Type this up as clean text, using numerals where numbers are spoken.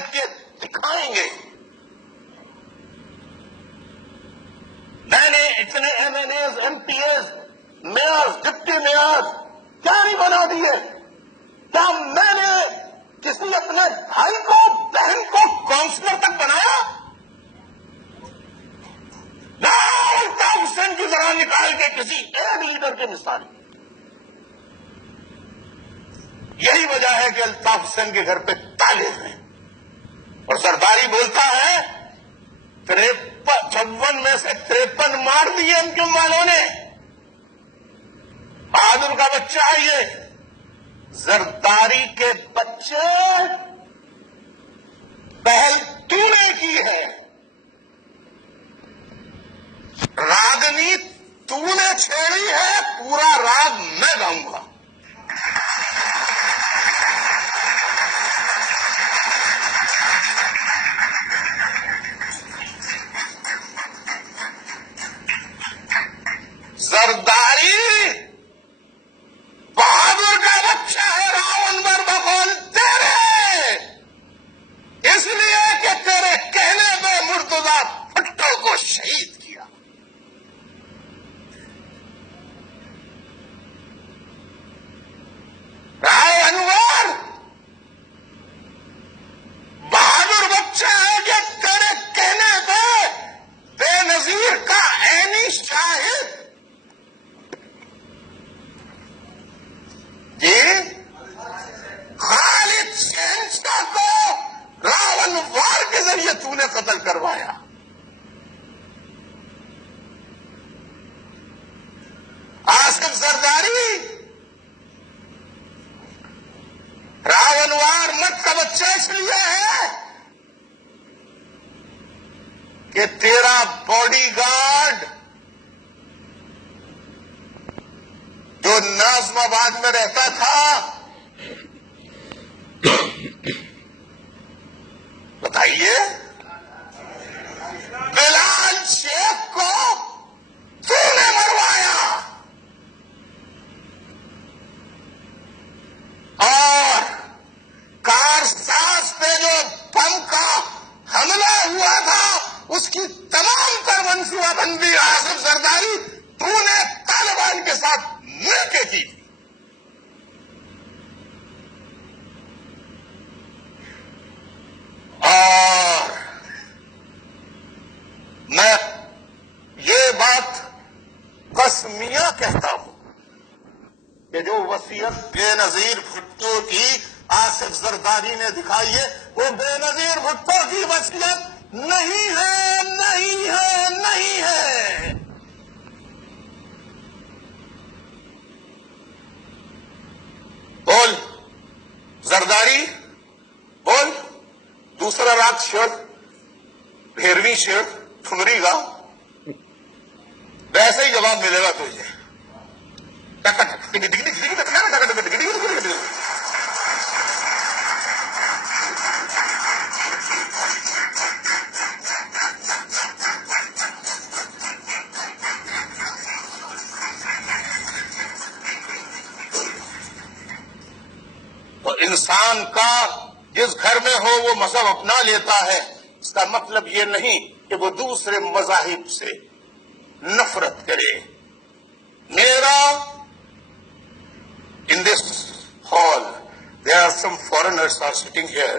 کر کے دکھائیں گے. میں نے اتنے MNAs, MPAs, mayor, deputy mayor کیا نہیں بنا دیے؟ کیا میں نے کسی اپنے بھائی کو، بہن کو کاؤنسلر تک بنایا؟ نہ الطاف حسین کی طرح نکال کے کسی ایک لیڈر کے مثال. یہی وجہ ہے کہ الطاف حسین کے گھر پہ تالے ہیں. اور زرداری بولتا ہے 56 میں سے 53 مار دیے ان کے والوں نے. بہادر کا بچہ ہے یہ. زرداری کے بچے پہل تو نے کی ہے، راگنی تو نے چھیڑی ہے، پورا راگ میں گاؤں گا. زرداری بہادر کا بچہ ہے، راون بر بقول تیرے، اس لیے کہ تیرے کہنے پہ مرتضی بھٹو کو شہید کیا. رائے انور بہادر بچہ ہے کہ تیرے کہنے پہ بے نظیر کا عینی شاہد خالد شہنشاہ کو راون وار کے ذریعے تو نے قتل کروایا. آصف زرداری راون وار مت کا بچہ اس لیے ہے کہ تیرا باڈی گارڈ جو نازم آباد میں رہتا تھا، بتائیے، بلال شیخ کو تو نے مروایا. اور کارساز پہ جو بم کا حملہ ہوا تھا اس کی تمام تر منصوبہ بندی آصف زرداری تو نے طالبان کے ساتھ مل کے کی. اور میں یہ بات قسمیہ کہتا ہوں کہ جو وصیت بے نظیر بھٹو کی آصف زرداری نے دکھائی ہے وہ بے نظیر بھٹو کی وصیت نہیں ہے، نہیں ہے، نہیں ہے. بول زرداری، بول. دوسرا راگ شرط، 13ویں شرط ٹھمری گا، ویسے ہی جواب ملے گا تجھے. تو انسان کا جس گھر میں ہو وہ مذہب اپنا لیتا ہے، اس کا مطلب یہ نہیں کہ وہ دوسرے مذاہب سے نفرت کرے. میرا in this hall there are some foreigners are sitting here.